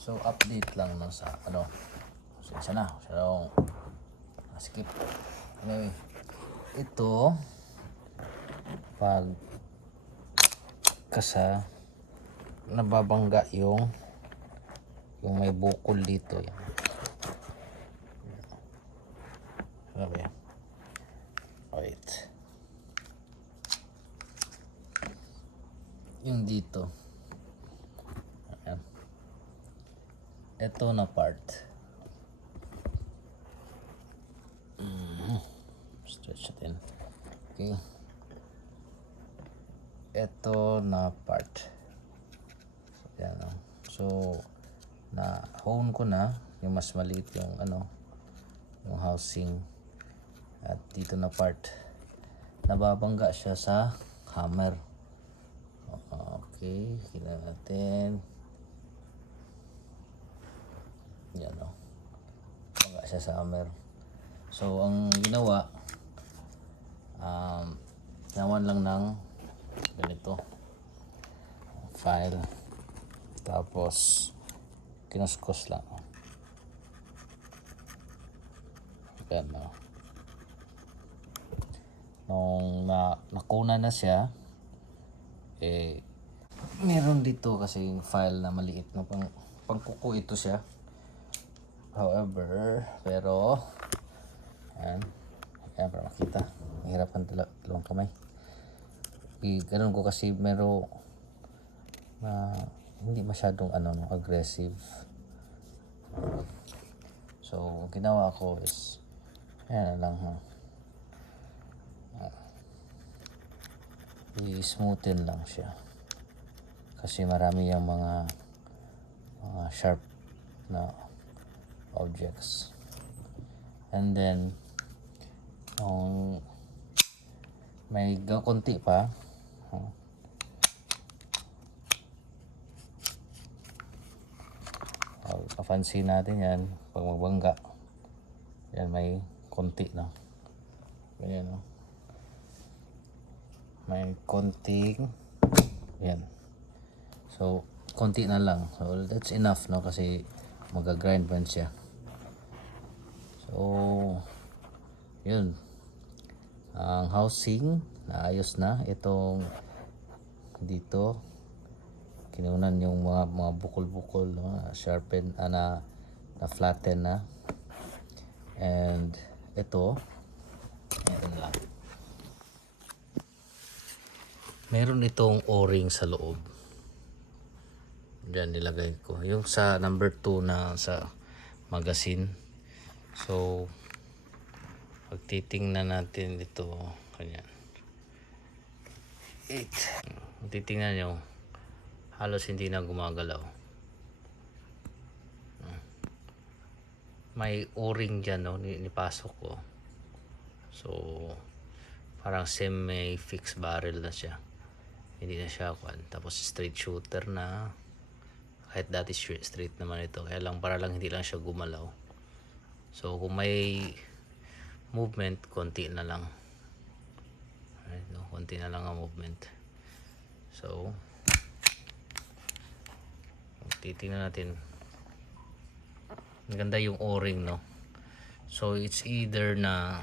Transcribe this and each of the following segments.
So update lang no sa ano. So isa na. So skip. Anyway, ito pag kasa nababangga yung may bukol dito yan. Sabi. Right. Yung dito. Ayan. Ito na part. Stretch natin. Okay. Ito na part. Ayan. So, na hone ko na yung mas maliit yung ano, yung housing. At dito na part. Nababangga siya sa hammer. Okay, kita natin. Yan o. Bangga siya sa hammer. So, ang ginawa, nawan lang ng ganito. File. Tapos, kinuskus lang. Yan o. Nung nakuna na siya, meron dito kasi file na maliit no, pangkuko ito siya. However, pero ayan para makita, mahirapan dalawang kamay. Ganun ko kasi meron na hindi masyadong aggressive. So ginawa ko is ayan lang i-smoothen lang siya kasi marami yung mga sharp na objects. And then may konti pa papansin natin yan pag magbangga yan, may konti na ganyan no? May konting yan. So konti na lang, so that's enough no, kasi mag-grind man siya. So yun, ang housing naayos na. Itong dito kinunan yung mga bukol-bukol no? Sharpen na flatten na. And ito meron itong o-ring sa loob. Diyan nilagay ko. Yung sa number 2 na sa magazine. So, pag titingnan natin dito, kanyan. 8. Titingnan nyo, halos hindi na gumagalaw. May o-ring dyan, no? Nipasok ko. So, parang semi-fixed barrel na siya. Hindi na siya tapos straight shooter na, kahit dati straight naman ito, kaya lang para lang hindi lang siya gumalaw. So kung may movement, konti na lang. Alright, no? Konti na lang ang movement. So titingnan natin, maganda yung o-ring no. So it's either na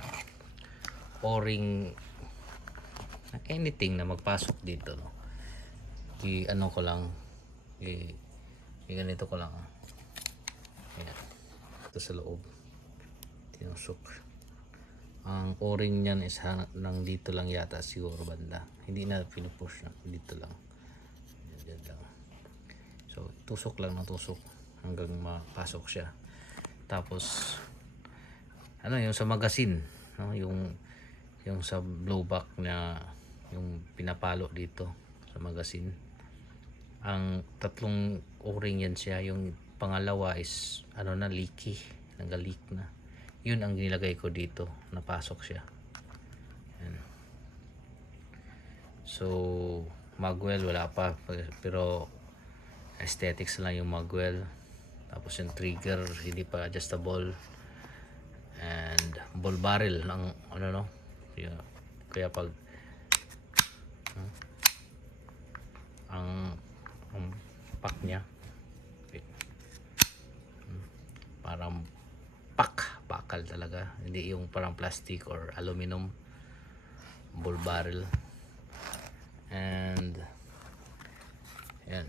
o-ring anything na magpasok dito no. Ano ko lang ganito ko lang. Ayan. Ito sa loob tinusok. Ang o-ring niyan is nang dito lang yata siguro banda. Hindi na pinupush na, dito lang. Diyan lang. So tusok lang ng tusok hanggang mapasok siya. Tapos yung sa magazine no, yung sa blowback na yung pinapalo dito sa magazine, ang tatlong o-ring yan siya. Yung pangalawa is leaky, nag-leak na. Yun ang nilagay ko dito, napasok siya. Yan. So magwell wala pa, pero aesthetics lang yung magwell. Tapos yung trigger hindi pa adjustable, and ball barrel ng kaya pag ang pack niya, parang bakal talaga, hindi yung parang plastic or aluminum bull barrel. And yan,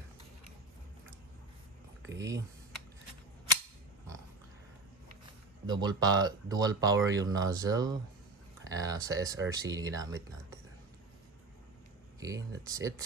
okay. Dual power yung nozzle sa SRC ginamit natin. Okay, that's it.